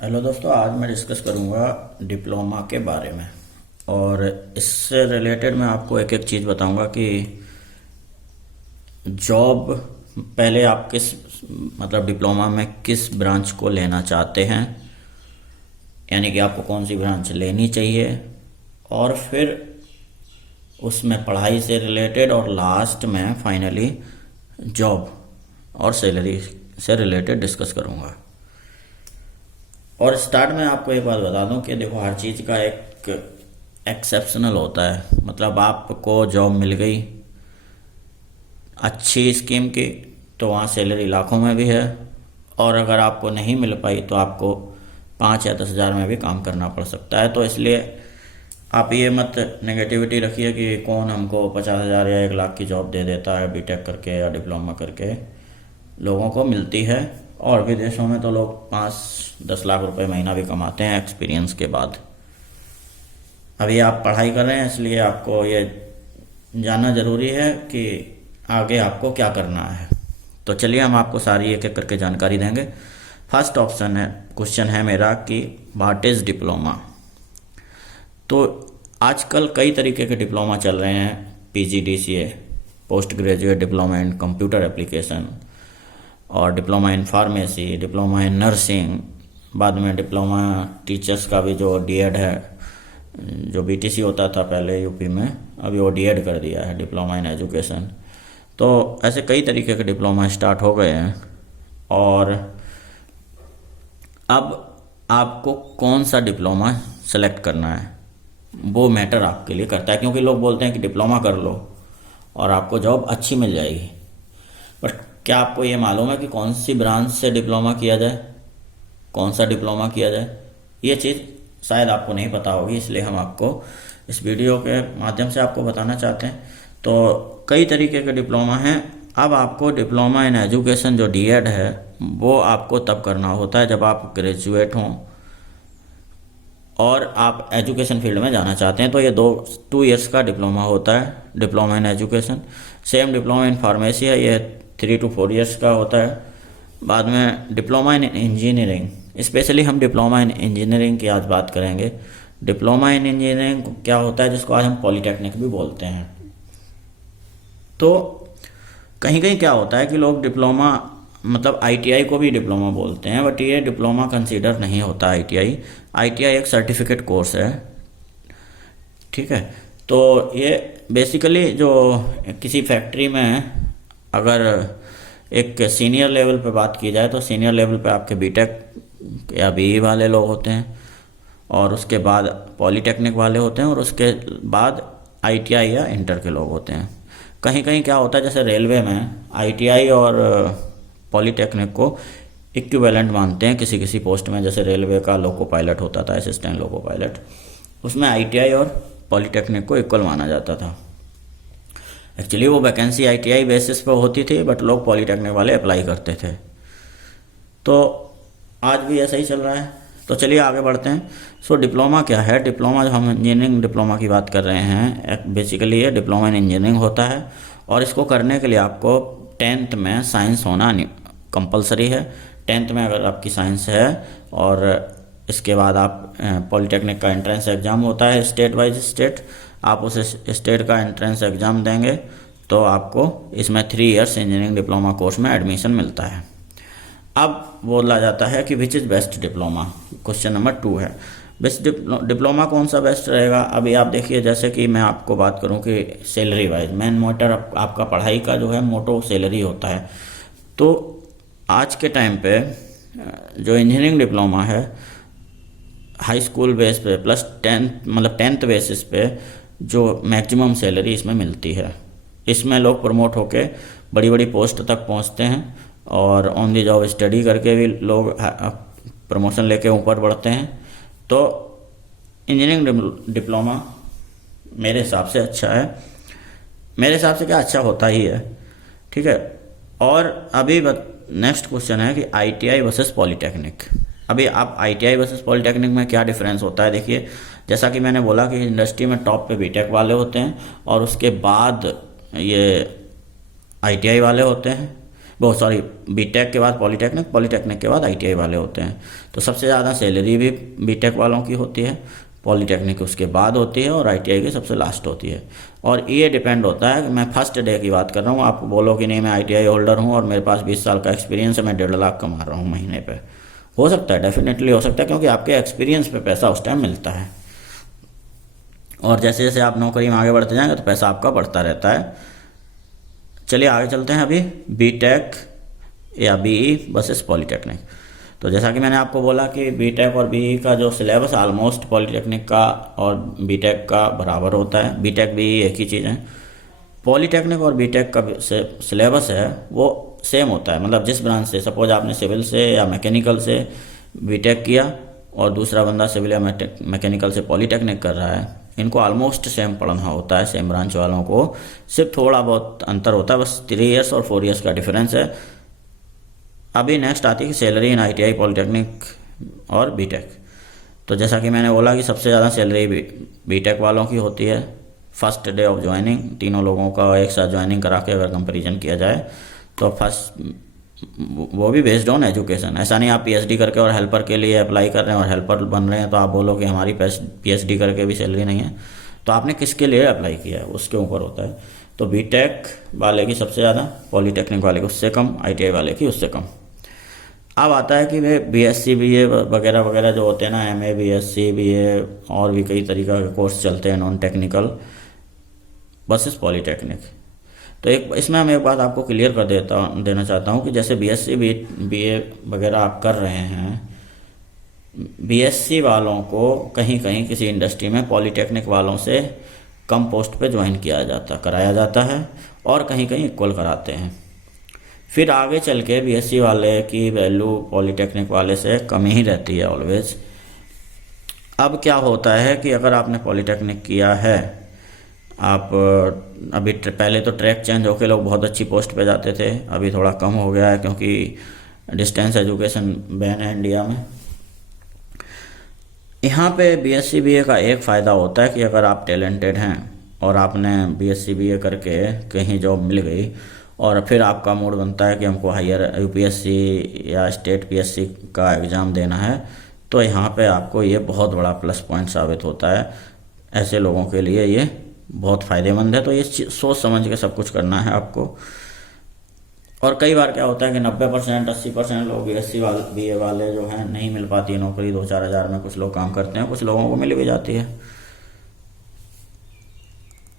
Hello दोस्तों, आज मैं डिस्कस करूंगा डिप्लोमा के बारे में। और इससे रिलेटेड मैं आपको एक एक चीज़ बताऊंगा कि जॉब पहले आप किस मतलब डिप्लोमा में किस ब्रांच को लेना चाहते हैं, यानी कि आपको कौन सी ब्रांच लेनी चाहिए, और फिर उसमें पढ़ाई से रिलेटेड, और लास्ट में फाइनली जॉब और सैलरी से रिलेटेड डिस्कस करूंगा। और स्टार्ट में आपको एक बात बता दूं कि देखो, हर चीज़ का एक एक्सेप्शनल होता है। मतलब आपको जॉब मिल गई अच्छी स्कीम की, तो वहाँ सैलरी लाखों में भी है। और अगर आपको नहीं मिल पाई तो आपको 5 या 10 हज़ार में भी काम करना पड़ सकता है। तो इसलिए आप ये मत नेगेटिविटी रखिए कि कौन हमको 50 हज़ार या 1 लाख की जॉब दे देता है बीटेक करके या डिप्लोमा करके। लोगों को मिलती है, और विदेशों में तो लोग 5-10 लाख रुपए महीना भी कमाते हैं एक्सपीरियंस के बाद। अभी आप पढ़ाई कर रहे हैं, इसलिए आपको ये जानना ज़रूरी है कि आगे आपको क्या करना है। तो चलिए, हम आपको सारी एक एक करके जानकारी देंगे। फर्स्ट ऑप्शन है, क्वेश्चन है मेरा कि व्हाट इज़ डिप्लोमा। तो आजकल कई तरीके के डिप्लोमा चल रहे हैं। PGDCA, post graduate diploma in computer application, और diploma in pharmacy, diploma in nursing, बाद में डिप्लोमा टीचर्स का भी जो DED है, जो BTC होता था पहले यूपी में, अभी वो DED कर दिया है, डिप्लोमा इन एजुकेशन। तो ऐसे कई तरीके के डिप्लोमा स्टार्ट हो गए हैं। और अब आपको कौन सा डिप्लोमा सेलेक्ट करना है वो मैटर आपके लिए करता है, क्योंकि लोग बोलते हैं कि डिप्लोमा कर लो और आपको जॉब अच्छी मिल जाएगी। बट क्या आपको ये मालूम है कि कौन सी ब्रांच से डिप्लोमा किया जाए, कौन सा डिप्लोमा किया जाए? ये चीज़ शायद आपको नहीं पता होगी, इसलिए हम आपको इस वीडियो के माध्यम से आपको बताना चाहते हैं। तो कई तरीके के डिप्लोमा हैं। अब आपको डिप्लोमा इन एजुकेशन जो DED है, वो आपको तब करना होता है जब आप ग्रेजुएट हों और आप एजुकेशन फील्ड में जाना चाहते हैं। तो ये 2 ईयर्स का डिप्लोमा होता है, diploma in education. Same diploma in pharmacy है, ये 3 to 4 ईयर्स का होता है। बाद में डिप्लोमा इन इंजीनियरिंग, स्पेशली हम डिप्लोमा इन इंजीनियरिंग की आज बात करेंगे। डिप्लोमा इन इंजीनियरिंग क्या होता है, जिसको आज हम पॉलीटेक्निक भी बोलते हैं। तो कहीं कहीं क्या होता है कि लोग डिप्लोमा मतलब ITI को भी डिप्लोमा बोलते हैं, बट ये डिप्लोमा कंसीडर नहीं होता। ITI एक सर्टिफिकेट कोर्स है, ठीक है। तो ये बेसिकली जो किसी फैक्ट्री में अगर एक सीनियर लेवल पे बात की जाए, तो सीनियर लेवल पे आपके BTech या BE वाले लोग होते हैं, और उसके बाद पॉलीटेक्निक वाले होते हैं, और उसके बाद ITI या इंटर के लोग होते हैं। कहीं कहीं क्या होता है, जैसे रेलवे में ITI और पॉलीटेक्निक को इक्विवेलेंट मानते हैं किसी किसी पोस्ट में। जैसे रेलवे का लोको पायलट होता था, असिस्टेंट लोको पायलट, उसमें ITI और पॉलीटेक्निक को इक्वल माना जाता था। एक्चुअली वो वैकेंसी ITI बेसिस पे होती थी, बट लोग पॉलीटेक्निक वाले अप्लाई करते थे। तो आज भी ऐसा ही चल रहा है। तो चलिए आगे बढ़ते हैं। सो डिप्लोमा क्या है? डिप्लोमा, जो हम इंजीनियरिंग डिप्लोमा की बात कर रहे हैं, बेसिकली ये डिप्लोमा इन इंजीनियरिंग होता है। और इसको करने के लिए आपको 10th में साइंस होना कंपलसरी है। 10th में अगर आपकी साइंस है, और इसके बाद आप पॉलीटेक्निक का एंट्रेंस एग्ज़ाम होता है स्टेट वाइज स्टेट, आप उस स्टेट का एंट्रेंस एग्ज़ाम देंगे तो आपको इसमें 3 ईयर्स इंजीनियरिंग डिप्लोमा कोर्स में एडमिशन मिलता है। अब बोला जाता है कि which is best diploma, question number 2 है। बेस्ट डिप्लोमा कौन सा बेस्ट रहेगा? अभी आप देखिए, जैसे कि मैं आपको बात करूं कि सैलरी वाइज मेन मोटर आपका पढ़ाई का जो है मोटो सैलरी होता है। तो आज के टाइम पे जो इंजीनियरिंग डिप्लोमा है, हाई स्कूल बेस पे प्लस 10th बेसिस पे जो मैक्सिमम सैलरी इसमें मिलती है। इसमें लोग प्रमोट होके बड़ी बड़ी पोस्ट तक पहुंचते हैं, और ऑन दी जॉब स्टडी करके भी लोग प्रमोशन लेके ऊपर बढ़ते हैं। तो इंजीनियरिंग डिप्लोमा मेरे हिसाब से अच्छा है। मेरे हिसाब से क्या, अच्छा होता ही है, ठीक है। और अभी नेक्स्ट क्वेश्चन है कि ITI वर्सेस पॉलीटेक्निक। अभी आप ITI वर्सेस पॉलीटेक्निक में क्या डिफरेंस होता है? देखिए, जैसा कि मैंने बोला कि इंडस्ट्री में टॉप पे BTech वाले होते हैं, और उसके बाद ये ITI वाले होते हैं। वो सॉरी, बीटेक के बाद पॉलीटेक्निक, पॉलीटेक्निक के बाद आईटीआई वाले होते हैं। तो सबसे ज़्यादा सैलरी भी बीटेक वालों की होती है, पॉलीटेक्निक उसके बाद होती है और आईटीआई की सबसे लास्ट होती है। और ये डिपेंड होता है कि मैं फर्स्ट डे की बात कर रहा हूँ, आप बोलो कि नहीं मैं आईटीआई होल्डर हूँ और मेरे पास 20 साल का एक्सपीरियंस है, मैं 1.5 लाख कमा रहा हूँ महीने पे। हो सकता है, डेफिनेटली हो सकता है, क्योंकि आपके एक्सपीरियंस पे पैसा उस टाइम मिलता है। और जैसे जैसे आप नौकरी में आगे बढ़ते जाएंगे तो पैसा आपका बढ़ता रहता है। चलिए आगे चलते हैं अभी, बीटेक या बीई वर्सेस पॉलीटेक्निक। तो जैसा कि मैंने आपको बोला कि बीटेक और बीई का जो सिलेबस ऑलमोस्ट पॉलीटेक्निक का और बीटेक का बराबर होता है, बीटेक बीई एक ही चीज़ है। पॉलीटेक्निक और बीटेक का सिलेबस है वो सेम होता है, मतलब जिस ब्रांच से, सपोज आपने सिविल से या मैकेनिकल से बीटेक किया और दूसरा बंदा सिविल या मैकेनिकल से पॉलीटेक्निक कर रहा है, इनको ऑलमोस्ट सेम पढ़ना होता है, सेम ब्रांच वालों को। सिर्फ थोड़ा बहुत अंतर होता है, बस 3 ईयर्स और 4 ईयर्स का डिफरेंस है। अभी नेक्स्ट आती है सैलरी इन आईटीआई, पॉलीटेक्निक और बीटेक। तो जैसा कि मैंने बोला कि सबसे ज़्यादा सैलरी बीटेक वालों की होती है फर्स्ट डे ऑफ ज्वाइनिंग। तीनों लोगों का एक साथ ज्वाइनिंग करा के अगर कंपेरिजन किया जाए तो फर्स्ट, वो भी बेस्ड ऑन एजुकेशन। ऐसा नहीं आप पीएचडी करके और हेल्पर के लिए अप्लाई कर रहे हैं और हेल्पर बन रहे हैं तो आप बोलो कि हमारी पीएचडी करके भी सैलरी नहीं है। तो आपने किसके लिए अप्लाई किया है उसके ऊपर होता है। तो बीटेक वाले की सबसे ज़्यादा, पॉलीटेक्निक वाले की उससे कम, आईटीआई वाले की उससे कम। अब आता है कि वे बीएससी बीए वगैरह वगैरह जो होते हैं ना, एमए बीएससी बीए और भी कई तरीक़ा के कोर्स चलते हैं नॉन टेक्निकल वर्सेस पॉलीटेक्निक। तो एक इसमें मैं एक बात आपको क्लियर कर देना चाहता हूँ कि जैसे बीएससी बीए वगैरह आप कर रहे हैं, बीएससी वालों को कहीं कहीं किसी इंडस्ट्री में पॉलीटेक्निक वालों से कम पोस्ट पे ज्वाइन कराया जाता है और कहीं कहीं इक्वल कराते हैं। फिर आगे चल के बीएससी वाले की वैल्यू पॉलीटेक्निक वाले से कम ही रहती है ऑलवेज। अब क्या होता है कि अगर आपने पॉलीटेक्निक किया है, आप अभी पहले तो ट्रैक चेंज होकर लोग बहुत अच्छी पोस्ट पे जाते थे, अभी थोड़ा कम हो गया है क्योंकि डिस्टेंस एजुकेशन बैन है इंडिया में। यहाँ पे बीएससी बीए का एक फ़ायदा होता है कि अगर आप टैलेंटेड हैं और आपने बीएससी बीए करके कहीं जॉब मिल गई और फिर आपका मूड बनता है कि हमको हायर यूपीएससी या स्टेट पीएससी का एग्ज़ाम देना है, तो यहाँ पे आपको ये बहुत बड़ा प्लस पॉइंट साबित होता है। ऐसे लोगों के लिए ये बहुत फ़ायदेमंद है। तो ये सोच समझ के सब कुछ करना है आपको। और कई बार क्या होता है कि 90% 80% लोग बीएससी बीए वाले जो हैं नहीं मिल पाती है नौकरी, 2-4 हज़ार में कुछ लोग काम करते हैं, कुछ लोगों को मिल भी जाती है।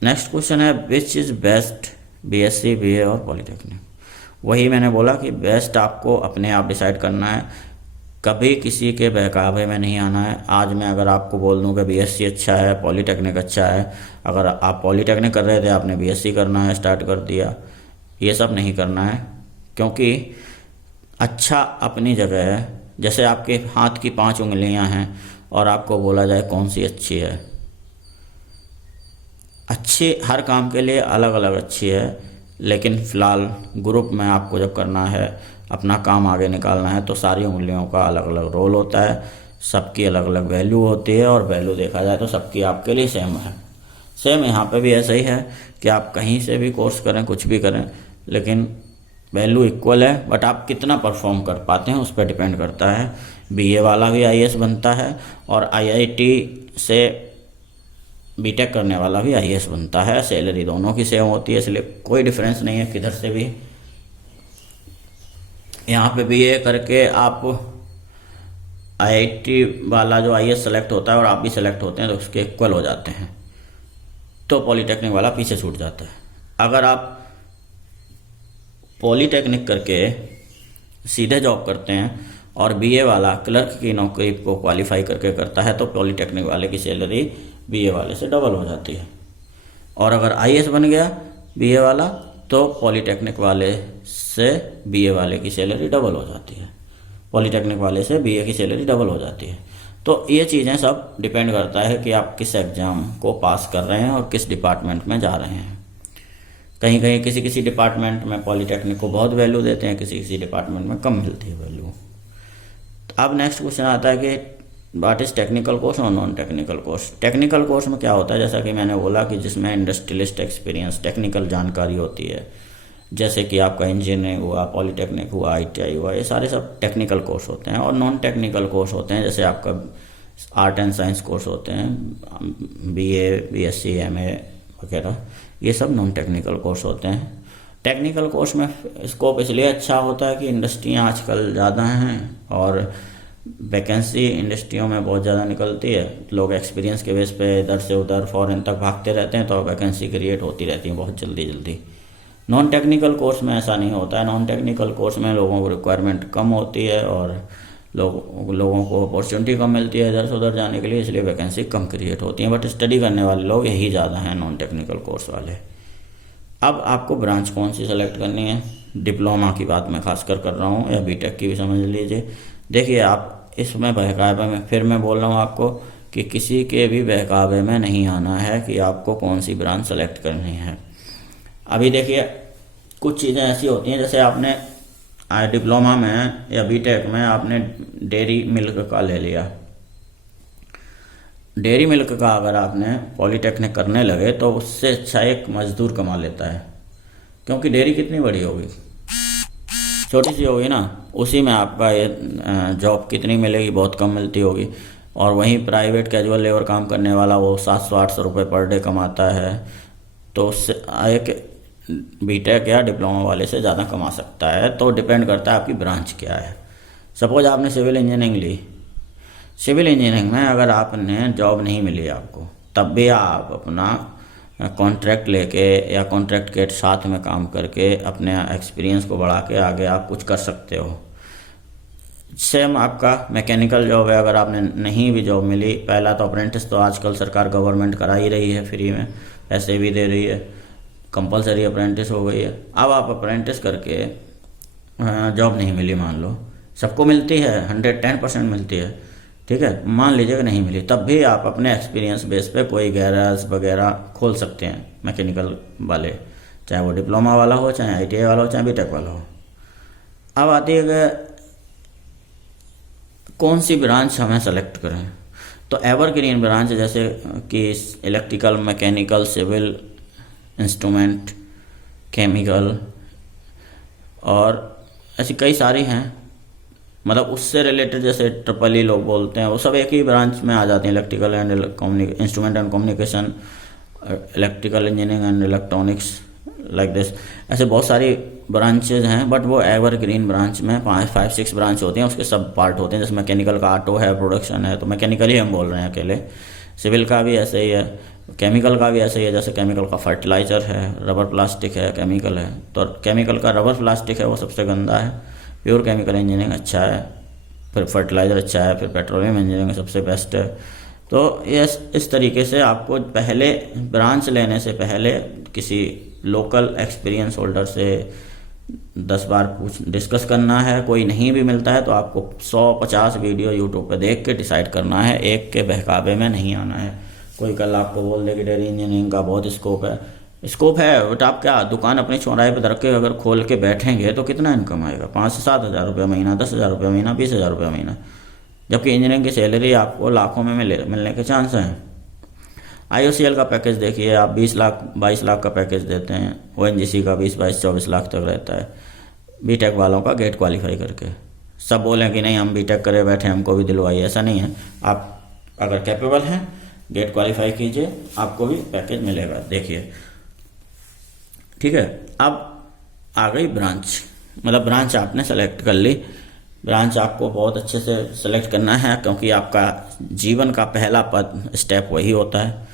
नेक्स्ट क्वेश्चन है which is best, BSc BA और पॉलीटेक्निक। वही मैंने बोला कि बेस्ट आपको अपने आप डिसाइड करना है, कभी किसी के बहकावे में नहीं आना है। आज मैं अगर आपको बोल दूं कि बीएससी अच्छा है, पॉलीटेक्निक अच्छा है, अगर आप पॉलीटेक्निक कर रहे थे आपने बीएससी करना है स्टार्ट कर दिया, ये सब नहीं करना है। क्योंकि अच्छा अपनी जगह है, जैसे आपके हाथ की 5 उंगलियां हैं और आपको बोला जाए कौन सी अच्छी है, अच्छी हर काम के लिए अलग अलग अच्छी है, लेकिन फ़िलहाल ग्रुप में आपको जब करना है, अपना काम आगे निकालना है, तो सारी उंगलियों का अलग अलग रोल होता है, सबकी अलग अलग वैल्यू होती है। और वैल्यू देखा जाए तो सबकी आपके लिए सेम है। सेम यहाँ पे भी ऐसा ही है कि आप कहीं से भी कोर्स करें, कुछ भी करें, लेकिन वैल्यू इक्वल है। बट आप कितना परफॉर्म कर पाते हैं उस पर डिपेंड करता है। बीए वाला भी आईएएस बनता है और आईआईटी से बीटेक करने वाला भी आईएएस बनता है। सैलरी दोनों की सेम होती है, इसलिए कोई डिफरेंस नहीं है किधर से भी। यहाँ पे बीए करके आप आईआईटी वाला जो आईएएस सेलेक्ट होता है और आप भी सेलेक्ट होते हैं तो उसके इक्वल हो जाते हैं, तो पॉलीटेक्निक वाला पीछे छूट जाता है। अगर आप पॉलीटेक्निक करके सीधे जॉब करते हैं और बीए वाला क्लर्क की नौकरी को क्वालिफाई करके करता है, तो पॉलीटेक्निक वाले की सैलरी बीए वाले से डबल हो जाती है। और अगर आईएएस बन गया बीए वाला, तो पॉलीटेक्निक वाले से बीए वाले की सैलरी डबल हो जाती है, पॉलीटेक्निक वाले से बीए की सैलरी डबल हो जाती है। तो ये चीज़ें सब डिपेंड करता है कि आप किस एग्ज़ाम को पास कर रहे हैं और किस डिपार्टमेंट में जा रहे हैं। कहीं कहीं किसी किसी डिपार्टमेंट में पॉलीटेक्निक को बहुत वैल्यू देते हैं, किसी किसी डिपार्टमेंट में कम मिलती है वैल्यू। अब नेक्स्ट क्वेश्चन आता है कि व्हाट इज़ टेक्निकल कोर्स और non technical course. Technical course में क्या होता है, जैसा कि मैंने बोला कि जिसमें इंडस्ट्रियलिस्ट एक्सपीरियंस, टेक्निकल जानकारी होती है, जैसे कि आपका इंजीनियरिंग हुआ, पॉलीटेक्निक हुआ, ITI हुआ, ये सारे सब टेक्निकल कोर्स होते हैं। और नॉन टेक्निकल कोर्स होते हैं, जैसे आपका आर्ट एंड साइंस कोर्स होते हैं, BA, BSc, MA वगैरह, ये सब नॉन टेक्निकल कोर्स होते हैं। टेक्निकल कोर्स में स्कोप इसलिए अच्छा होता है कि इंडस्ट्रियाँ आजकल ज़्यादा हैं और वैकेंसी इंडस्ट्रियों में बहुत ज़्यादा निकलती है। लोग एक्सपीरियंस के बेस पे इधर से उधर फॉरेन तक भागते रहते हैं, तो वैकेंसी क्रिएट होती रहती है बहुत जल्दी जल्दी। नॉन टेक्निकल कोर्स में ऐसा नहीं होता है। नॉन टेक्निकल कोर्स में लोगों को रिक्वायरमेंट कम होती है और लोगों को अपॉर्चुनिटी कम मिलती है इधर से उधर जाने के लिए, इसलिए वैकेंसी कम क्रिएट होती है। बट स्टडी करने वाले लोग यही ज़्यादा हैं, नॉन टेक्निकल कोर्स वाले। अब आपको ब्रांच कौन सी सेलेक्ट करनी है, डिप्लोमा की बात मैं खासकर कर रहा हूँ, या बीटेक की भी समझ लीजिए। देखिए, आप इसमें बहकावे में, फिर मैं बोल रहा हूँ आपको कि किसी के भी बहकावे में नहीं आना है कि आपको कौन सी ब्रांच सेलेक्ट करनी है। अभी देखिए, कुछ चीज़ें ऐसी होती हैं, जैसे आपने डिप्लोमा में या बीटेक में आपने डेयरी मिल्क का ले लिया। डेयरी मिल्क का अगर आपने पॉलीटेक्निक करने लगे तो उससे अच्छा एक मजदूर कमा लेता है, क्योंकि डेयरी कितनी बड़ी होगी, छोटी सी होगी ना। उसी में आपका ये जॉब कितनी मिलेगी, बहुत कम मिलती होगी। और वहीं प्राइवेट कैजुअल लेबर काम करने वाला वो 700-800 रुपये पर डे कमाता है, तो उससे एक बीटेक या डिप्लोमा वाले से ज़्यादा कमा सकता है। तो डिपेंड करता है आपकी ब्रांच क्या है। सपोज आपने सिविल इंजीनियरिंग ली, सिविल इंजीनियरिंग में अगर आपने जॉब नहीं मिली आपको, तब भी आप अपना कॉन्ट्रैक्ट लेके या कॉन्ट्रैक्ट के साथ में काम करके अपने एक्सपीरियंस को बढ़ा के आगे आप कुछ कर सकते हो। सेम आपका मैकेनिकल जॉब है, अगर आपने नहीं भी जॉब मिली, पहला तो अप्रेंटिस तो आजकल सरकार गवर्नमेंट करा ही रही है, फ्री में पैसे भी दे रही है, कंपलसरी अप्रेंटिस हो गई है। अब आप अप्रेंटिस करके जॉब नहीं मिली, मान लो, सबको मिलती है, 110% मिलती है, ठीक है, मान लीजिए कि नहीं मिली, तब भी आप अपने एक्सपीरियंस बेस पे कोई गैराज वगैरह खोल सकते हैं, मैकेनिकल वाले, चाहे वो डिप्लोमा वाला हो, चाहे ITI वाला हो, चाहे बीटेक वाला हो। अब आती है कि कौन सी ब्रांच हमें सेलेक्ट करें। तो एवरग्रीन ब्रांच जैसे कि electrical, mechanical, civil, instrument, chemical और ऐसी कई सारी हैं, मतलब उससे रिलेटेड, जैसे EEE लोग बोलते हैं, वो सब एक ही ब्रांच में आ जाती हैं। Electrical and instrument and communication, electrical engineering and electronics, like this. ऐसे बहुत सारी ब्रांचेज हैं, बट वो एवरग्रीन ब्रांच में 5-6 ब्रांच होती हैं, उसके सब पार्ट होते हैं। जैसे मैकेनिकल का ऑटो है, प्रोडक्शन है, तो मैकेनिकल ही हम बोल रहे हैं अकेले। सिविल का भी ऐसे ही है, केमिकल का भी ऐसे ही है। जैसे केमिकल का फर्टिलाइज़र है, रबर प्लास्टिक है, केमिकल है। तो केमिकल का रबर प्लास्टिक है, वो सबसे गंदा है। प्योर केमिकल इंजीनियरिंग अच्छा है, फिर फर्टिलाइज़र अच्छा है, फिर पेट्रोलियम इंजीनियरिंग सबसे बेस्ट है। तो ये इस तरीके से आपको पहले ब्रांच लेने से पहले किसी लोकल एक्सपीरियंस होल्डर से 10 बार डिस्कस करना है। कोई नहीं भी मिलता है तो आपको 100-50 वीडियो यूट्यूब पे देख के डिसाइड करना है, एक के बहकावे में नहीं आना है। कोई कल आपको बोल दे कि डेयरी इंजीनियरिंग का बहुत स्कोप है, स्कोप है, बट आप क्या दुकान अपनी चौराहे पे रख के अगर खोल के बैठेंगे तो कितना इनकम आएगा? 5 से 7 हज़ार रुपये महीना, 10 हज़ार रुपये महीना, 20 हज़ार रुपये महीना, जबकि इंजीनियरिंग की सैलरी आपको लाखों में मिलने के चांस हैं। IOCL का पैकेज देखिए आप, 20 लाख 22 लाख का पैकेज देते हैं। ONGC का 20-22-24 लाख तक रहता है बीटेक वालों का, गेट क्वालिफाई करके। सब बोलें कि नहीं हम बीटेक करे बैठे, हमको भी दिलवाइए, ऐसा नहीं है। आप अगर कैपेबल हैं, गेट क्वालिफाई कीजिए, आपको भी पैकेज मिलेगा। देखिए, ठीक है। अब आ गई ब्रांच, मतलब ब्रांच आपने सेलेक्ट कर ली। ब्रांच आपको बहुत अच्छे से सेलेक्ट करना है, क्योंकि आपका जीवन का पहला स्टेप वही होता है।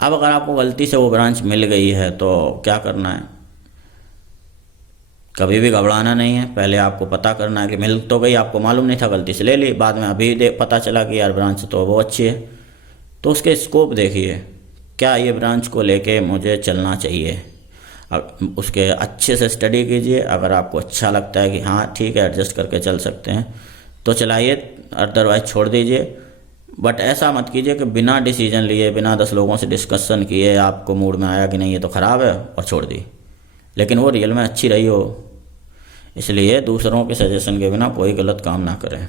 अब अगर आपको गलती से वो ब्रांच मिल गई है तो क्या करना है? कभी भी घबराना नहीं है। पहले आपको पता करना है कि मिल तो गई, आपको मालूम नहीं था, गलती से ले ली, बाद में अभी पता चला कि यार ब्रांच तो वो अच्छी है। तो उसके स्कोप देखिए, क्या ये ब्रांच को लेके मुझे चलना चाहिए। अब उसके अच्छे से स्टडी कीजिए। अगर आपको अच्छा लगता है कि हाँ ठीक है, एडजस्ट करके चल सकते हैं, तो चलाइए, अदरवाइज छोड़ दीजिए। बट ऐसा मत कीजिए कि बिना डिसीजन लिए, बिना 10 लोगों से डिस्कशन किए, आपको मूड में आया कि नहीं ये तो ख़राब है और छोड़ दी, लेकिन वो रियल में अच्छी रही हो। इसलिए दूसरों के सजेशन के बिना कोई गलत काम ना करें।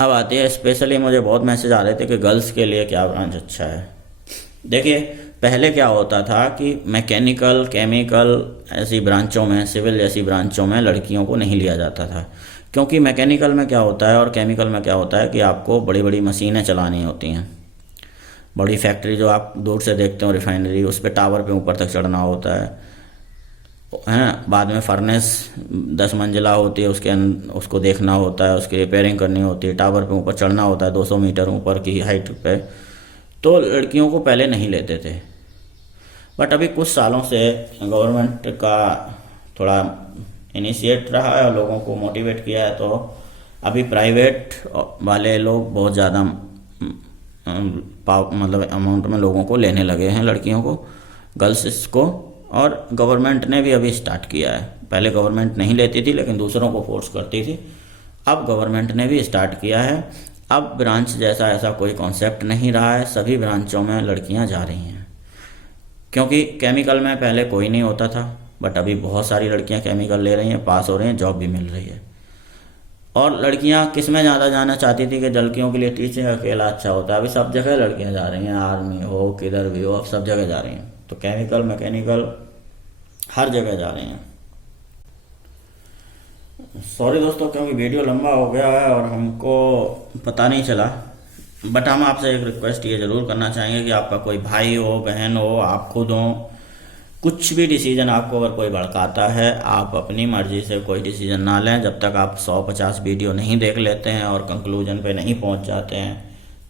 अब आती है, स्पेशली मुझे बहुत मैसेज आ रहे थे कि गर्ल्स के लिए क्या ब्रांच अच्छा है। देखिए, पहले क्या होता था कि मैकेनिकल, केमिकल ऐसी ब्रांचों में, सिविल जैसी ब्रांचों में लड़कियों को नहीं लिया जाता था, क्योंकि मैकेनिकल में क्या होता है और केमिकल में क्या होता है कि आपको बड़ी बड़ी मशीनें चलानी होती हैं। बड़ी फैक्ट्री जो आप दूर से देखते हो, रिफाइनरी, उस पर टावर पे ऊपर तक चढ़ना होता है। बाद में फर्नेस 10 मंजिला होती है, उसको देखना होता है, उसकी रिपेयरिंग करनी होती है, टावर पे ऊपर चढ़ना होता है 200 मीटर ऊपर की हाइट पे। तो लड़कियों को पहले नहीं लेते थे, बट अभी कुछ सालों से गवर्नमेंट का थोड़ा इनिशिएट रहा है और लोगों को मोटिवेट किया है, तो अभी प्राइवेट वाले लोग बहुत ज़्यादा मतलब अमाउंट में लोगों को लेने लगे हैं, लड़कियों को, गर्ल्स को। और गवर्नमेंट ने भी अभी स्टार्ट किया है। पहले गवर्नमेंट नहीं लेती थी लेकिन दूसरों को फोर्स करती थी, अब गवर्नमेंट ने भी स्टार्ट किया है। अब ब्रांच जैसा ऐसा कोई कॉन्सेप्ट नहीं रहा है, सभी ब्रांचों में लड़कियां जा रही हैं। क्योंकि केमिकल में पहले कोई नहीं होता था, बट अभी बहुत सारी लड़कियां केमिकल ले रही हैं, पास हो रही हैं, जॉब भी मिल रही है। और लड़कियां किस में ज़्यादा जाना चाहती थी कि लड़कियों के लिए टीचिंग अकेला अच्छा होता है, अभी सब जगह लड़कियां जा रही हैं, आर्मी हो, किधर भी हो, अब सब जगह जा रही हैं। तो केमिकल, मैकेनिकल, हर जगह जा रही हैं। सॉरी दोस्तों, क्योंकि वीडियो लंबा हो गया है और हमको पता नहीं चला, बट हम आपसे एक रिक्वेस्ट ये ज़रूर करना चाहेंगे कि आपका कोई भाई हो, बहन हो, आप खुद हो, कुछ भी डिसीजन आपको अगर कोई भड़काता है, आप अपनी मर्जी से कोई डिसीजन ना लें। जब तक आप 100-50 वीडियो नहीं देख लेते हैं और कंक्लूजन पे नहीं पहुंच जाते हैं,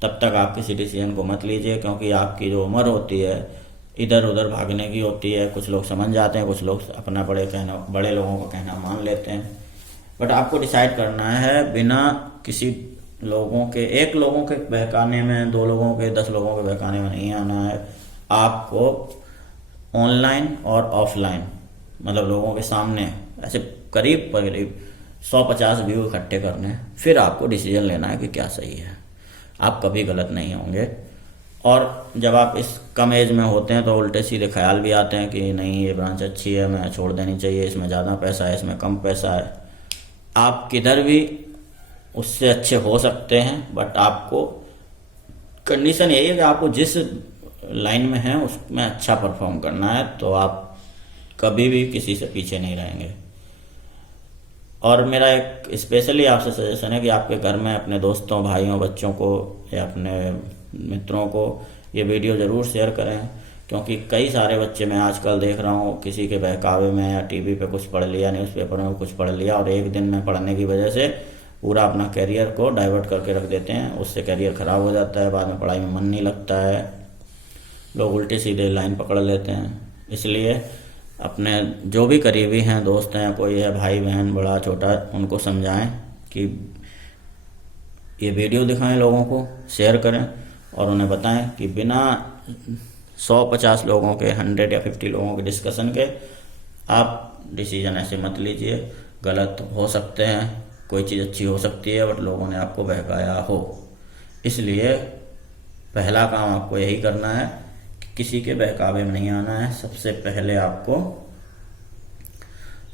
तब तक आप किसी डिसीजन को मत लीजिए, क्योंकि आपकी जो उम्र होती है इधर उधर भागने की होती है। कुछ लोग समझ जाते हैं, कुछ लोग अपना बड़े लोगों को कहना मान लेते हैं, बट आपको डिसाइड करना है बिना किसी एक लोगों के बहकाने में, 2 लोगों के, 10 लोगों के बहकाने में नहीं आना है। आपको ऑनलाइन और ऑफलाइन, मतलब लोगों के सामने ऐसे करीब 100-50 व्यू इकट्ठे करने हैं, फिर आपको डिसीजन लेना है कि क्या सही है। आप कभी गलत नहीं होंगे। और जब आप इस कम एज में होते हैं तो उल्टे सीधे ख्याल भी आते हैं कि नहीं, ये ब्रांच अच्छी है, मैं छोड़ देनी चाहिए, इसमें ज़्यादा पैसा है, इसमें कम पैसा है। आप किधर भी उससे अच्छे हो सकते हैं, बट आपको कंडीशन यही है कि आपको जिस लाइन में है उसमें अच्छा परफॉर्म करना है, तो आप कभी भी किसी से पीछे नहीं रहेंगे। और मेरा एक स्पेशली आपसे सजेशन है कि आपके घर में अपने दोस्तों, भाइयों, बच्चों को या अपने मित्रों को ये वीडियो ज़रूर शेयर करें, क्योंकि कई सारे बच्चे मैं आजकल देख रहा हूँ किसी के बहकावे में या टीवी पे कुछ पढ़ लिया, न्यूज़पेपर में कुछ पढ़ लिया और एक दिन में पढ़ने की वजह से पूरा अपना करियर को डाइवर्ट करके रख देते हैं। उससे करियर ख़राब हो जाता है, बाद में पढ़ाई में मन नहीं लगता है, लोग उल्टे सीधे लाइन पकड़ लेते हैं। इसलिए अपने जो भी करीबी हैं, दोस्त हैं, कोई है, भाई बहन, बड़ा छोटा, उनको समझाएं कि ये वीडियो दिखाएं, लोगों को शेयर करें और उन्हें बताएं कि बिना 100-50 लोगों के, 100 या 50 लोगों के डिस्कशन के आप डिसीजन ऐसे मत लीजिए। गलत हो सकते हैं, कोई चीज़ अच्छी हो सकती है, बट लोगों ने आपको बहकाया हो। इसलिए पहला काम आपको यही करना है कि किसी के बहकावे में नहीं आना है। सबसे पहले आपको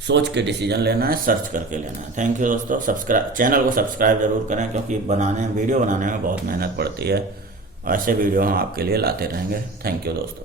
सोच के डिसीजन लेना है, सर्च करके लेना है। थैंक यू दोस्तों। चैनल को सब्सक्राइब जरूर करें, क्योंकि वीडियो बनाने में बहुत मेहनत पड़ती है। ऐसे वीडियो हम आपके लिए लाते रहेंगे। थैंक यू दोस्तों।